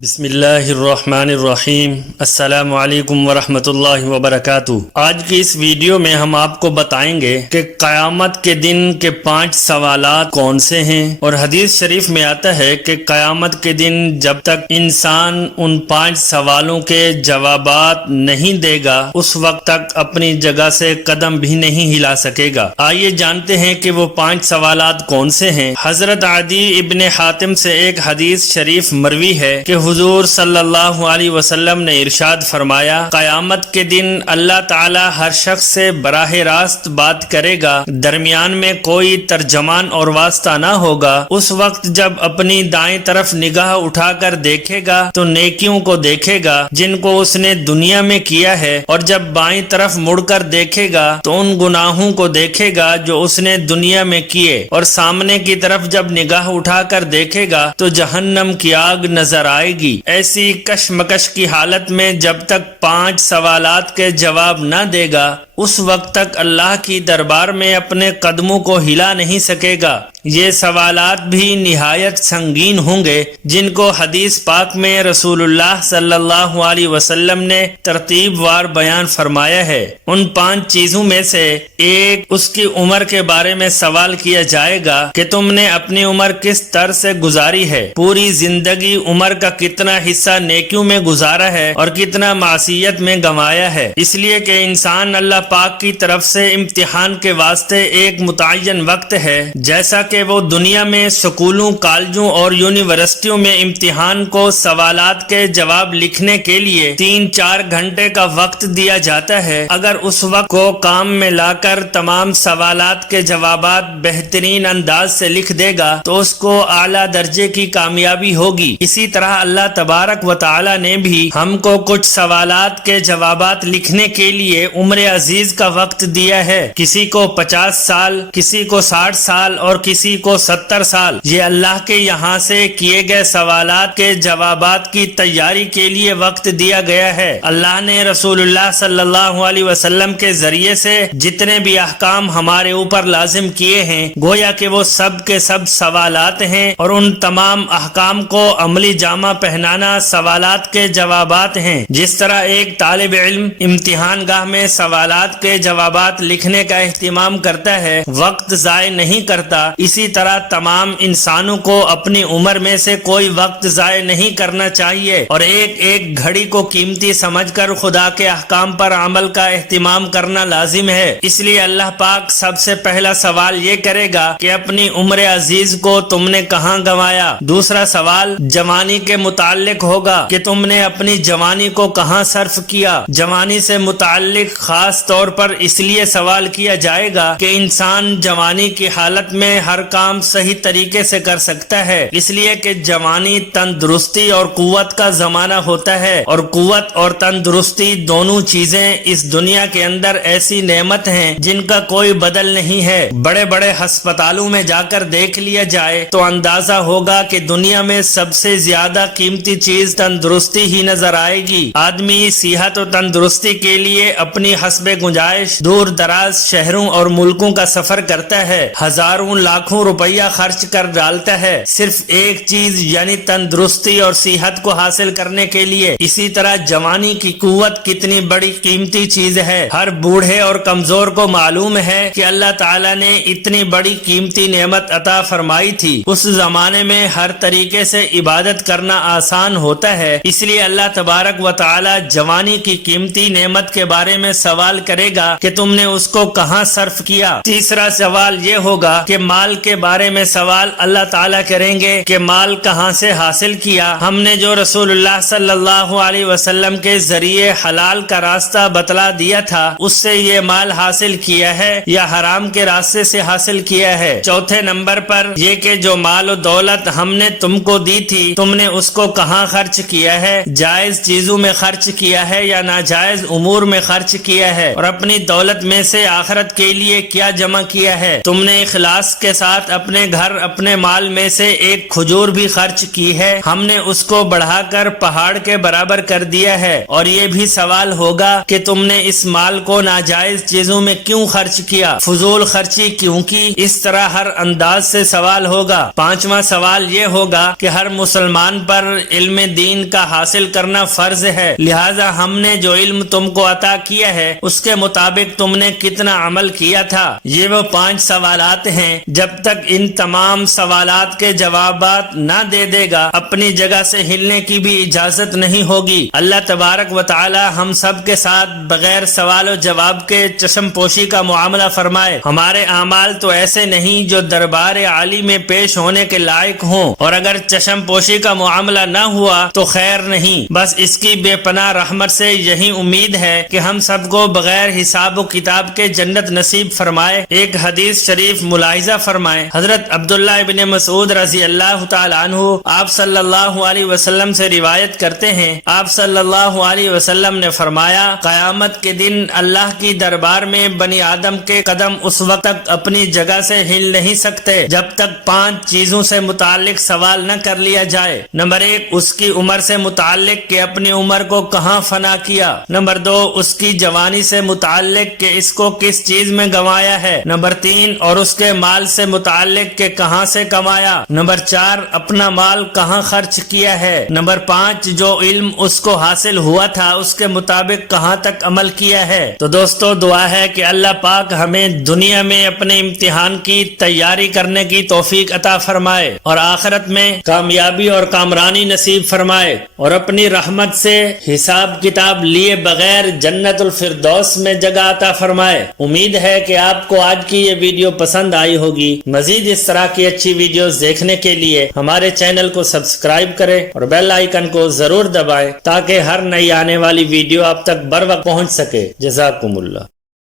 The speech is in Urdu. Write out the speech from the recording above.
بسم اللہ الرحمن الرحیم۔ السلام علیکم ورحمۃ اللہ وبرکاتہ۔ آج کی اس ویڈیو میں ہم آپ کو بتائیں گے کہ قیامت کے دن کے 5 سوالات کون سے ہیں، اور حدیث شریف میں آتا ہے کہ قیامت کے دن جب تک انسان ان 5 سوالوں کے جوابات نہیں دے گا اس وقت تک اپنی جگہ سے قدم بھی نہیں ہلا سکے گا۔ آئیے جانتے ہیں کہ وہ 5 سوالات کون سے ہیں۔ حضرت عدی ابن حاتم سے ایک حدیث شریف مروی ہے کہ حضور صلی اللہ علیہ وسلم نے ارشاد فرمایا، قیامت کے دن اللہ تعالی ہر شخص سے براہ راست بات کرے گا، درمیان میں کوئی ترجمان اور واسطہ نہ ہوگا۔ اس وقت جب اپنی دائیں طرف نگاہ اٹھا کر دیکھے گا تو نیکیوں کو دیکھے گا جن کو اس نے دنیا میں کیا ہے، اور جب بائیں طرف مڑ کر دیکھے گا تو ان گناہوں کو دیکھے گا جو اس نے دنیا میں کیے، اور سامنے کی طرف جب نگاہ اٹھا کر دیکھے گا تو جہنم کی آگ نظر آئے گی۔ ایسی کشمکش کی حالت میں جب تک 5 سوالات کے جواب نہ دے گا اس وقت تک اللہ کی دربار میں اپنے قدموں کو ہلا نہیں سکے گا۔ یہ سوالات بھی نہایت سنگین ہوں گے جن کو حدیث پاک میں رسول اللہ صلی اللہ علیہ وسلم نے ترتیب وار بیان فرمایا ہے۔ ان 5 چیزوں میں سے ایک، اس کی عمر کے بارے میں سوال کیا جائے گا کہ تم نے اپنی عمر کس طرح سے گزاری ہے، پوری زندگی عمر کا کتنا حصہ نیکیوں میں گزارا ہے اور کتنا معصیت میں گنوایا ہے۔ اس لیے کہ انسان اللہ پاک کی طرف سے امتحان کے واسطے ایک متعین وقت ہے، جیسا کہ وہ دنیا میں سکولوں، کالجوں اور یونیورسٹیوں میں امتحان کو سوالات کے جواب لکھنے کے لیے 3-4 گھنٹے کا وقت دیا جاتا ہے۔ اگر اس وقت کو کام میں لا کر تمام سوالات کے جوابات بہترین انداز سے لکھ دے گا تو اس کو اعلیٰ درجے کی کامیابی ہوگی۔ اسی طرح اللہ تبارک و تعالی نے بھی ہم کو کچھ سوالات کے جوابات لکھنے کے لیے عمر عزیز کا وقت دیا ہے۔ کسی کو 50 سال، کسی کو 60 سال اور کسی کو 70 سال۔ یہ اللہ کے یہاں سے کیے گئے سوالات کے جوابات کی تیاری کے لیے وقت دیا گیا ہے۔ اللہ نے رسول اللہ صلی اللہ علیہ وسلم کے ذریعے سے جتنے بھی احکام ہمارے اوپر لازم کیے ہیں گویا کہ وہ سب کے سب سوالات ہیں، اور ان تمام احکام کو عملی جامہ پہنانا سوالات کے جوابات ہیں۔ جس طرح ایک طالب علم امتحان گاہ میں سوالات کے جوابات لکھنے کا اہتمام کرتا ہے، وقت ضائع نہیں کرتا، اسی طرح تمام انسانوں کو اپنی عمر میں سے کوئی وقت ضائع نہیں کرنا چاہیے، اور ایک ایک گھڑی کو قیمتی سمجھ کر خدا کے احکام پر عمل کا اہتمام کرنا لازم ہے۔ اس لیے اللہ پاک سب سے پہلا سوال یہ کرے گا کہ اپنی عمر عزیز کو تم نے کہاں گنوایا۔ دوسرا سوال جوانی کے متعلق ہوگا کہ تم نے اپنی جوانی کو کہاں صرف کیا۔ جوانی سے متعلق خاص طور پر اس لیے سوال کیا جائے گا کہ انسان جوانی کی حالت میں ہر کام صحیح طریقے سے کر سکتا ہے، اس لیے کہ جوانی تندرستی اور قوت کا زمانہ ہوتا ہے، اور قوت اور تندرستی دونوں چیزیں اس دنیا کے اندر ایسی نعمت ہیں جن کا کوئی بدل نہیں ہے۔ بڑے بڑے ہسپتالوں میں جا کر دیکھ لیا جائے تو اندازہ ہوگا کہ دنیا میں سب سے زیادہ قیمتی چیز تندرستی ہی نظر آئے گی۔ آدمی صحت و تندرستی کے لیے اپنی حسب گنجائش دور دراز شہروں اور ملکوں کا سفر کرتا ہے، ہزاروں لاکھوں روپیہ خرچ کر ڈالتا ہے صرف ایک چیز یعنی تندرستی اور صحت کو حاصل کرنے کے لیے۔ اسی طرح جوانی کی قوت کتنی بڑی قیمتی چیز ہے۔ ہر بوڑھے اور کمزور کو معلوم ہے کہ اللہ تعالیٰ نے اتنی بڑی قیمتی نعمت عطا فرمائی تھی۔ اس زمانے میں ہر طریقے سے عبادت کرنا آسان ہوتا ہے، اس لیے اللہ تبارک و تعالی جوانی کی قیمتی نعمت کے بارے میں سوال کرے گا کہ تم نے اس کو کہاں صرف کیا۔ تیسرا سوال یہ ہوگا کہ مال کے بارے میں سوال اللہ تعالیٰ کریں گے کہ مال کہاں سے حاصل کیا۔ ہم نے جو رسول اللہ صلی اللہ علیہ وسلم کے ذریعے حلال کا راستہ بتلا دیا تھا اس سے یہ مال حاصل کیا ہے یا حرام کے راستے سے حاصل کیا ہے۔ چوتھے نمبر پر یہ کہ جو مال و دولت ہم نے تم کو دی تھی تم نے اس کو کہاں خرچ کیا ہے، جائز چیزوں میں خرچ کیا ہے یا ناجائز امور میں خرچ کیا ہے، اور اپنی دولت میں سے آخرت کے لیے کیا جمع کیا ہے، تم نے اخلاص کے ساتھ ساتھ اپنے گھر اپنے مال میں سے ایک کھجور بھی خرچ کی ہے، ہم نے اس کو بڑھا کر پہاڑ کے برابر کر دیا ہے، اور یہ بھی سوال ہوگا کہ تم نے اس مال کو ناجائز چیزوں میں کیوں خرچ کیا، فضول خرچی کیوں کی؟ اس طرح ہر انداز سے سوال ہوگا۔ پانچواں سوال یہ ہوگا کہ ہر مسلمان پر علم دین کا حاصل کرنا فرض ہے، لہذا ہم نے جو علم تم کو عطا کیا ہے اس کے مطابق تم نے کتنا عمل کیا تھا؟ یہ وہ 5 سوالات ہیں، جب تک ان تمام سوالات کے جوابات نہ دے دے گا اپنی جگہ سے ہلنے کی بھی اجازت نہیں ہوگی۔ اللہ تبارک و تعالی ہم سب کے ساتھ بغیر سوال و جواب کے چشم پوشی کا معاملہ فرمائے۔ ہمارے اعمال تو ایسے نہیں جو دربار عالی میں پیش ہونے کے لائق ہوں، اور اگر چشم پوشی کا معاملہ نہ ہوا تو خیر نہیں، بس اس کی بے پناہ رحمت سے یہی امید ہے کہ ہم سب کو بغیر حساب و کتاب کے جنت نصیب فرمائے۔ ایک حدیث شریف ملاحظہ فرمائے، حضرت عبداللہ ابن مسعود رضی اللہ تعالی عنہ آپ صلی اللہ علیہ وسلم سے روایت کرتے ہیں، آپ صلی اللہ علیہ وسلم نے فرمایا، قیامت کے دن اللہ کی دربار میں بنی آدم کے قدم اس وقت تک اپنی جگہ سے ہل نہیں سکتے جب تک 5 چیزوں سے متعلق سوال نہ کر لیا جائے۔ نمبر 1، اس کی عمر سے متعلق کہ اپنی عمر کو کہاں فنا کیا۔ نمبر 2، اس کی جوانی سے متعلق کہ اس کو کس چیز میں گنوایا ہے۔ نمبر 3، اور اس کے مال سے متعلق کہ کہاں سے کمایا۔ نمبر 4، اپنا مال کہاں خرچ کیا ہے۔ نمبر 5، جو علم اس کو حاصل ہوا تھا اس کے مطابق کہاں تک عمل کیا ہے۔ تو دوستو دعا ہے کہ اللہ پاک ہمیں دنیا میں اپنے امتحان کی تیاری کرنے کی توفیق عطا فرمائے، اور آخرت میں کامیابی اور کامرانی نصیب فرمائے، اور اپنی رحمت سے حساب کتاب لیے بغیر جنت الفردوس میں جگہ عطا فرمائے۔ امید ہے کہ آپ کو آج کی یہ ویڈیو پسند آئی ہوگی۔ مزید اس طرح کی اچھی ویڈیوز دیکھنے کے لیے ہمارے چینل کو سبسکرائب کریں اور بیل آئیکن کو ضرور دبائیں تاکہ ہر نئی آنے والی ویڈیو آپ تک بر وقت پہنچ سکے۔ جزاکم اللہ۔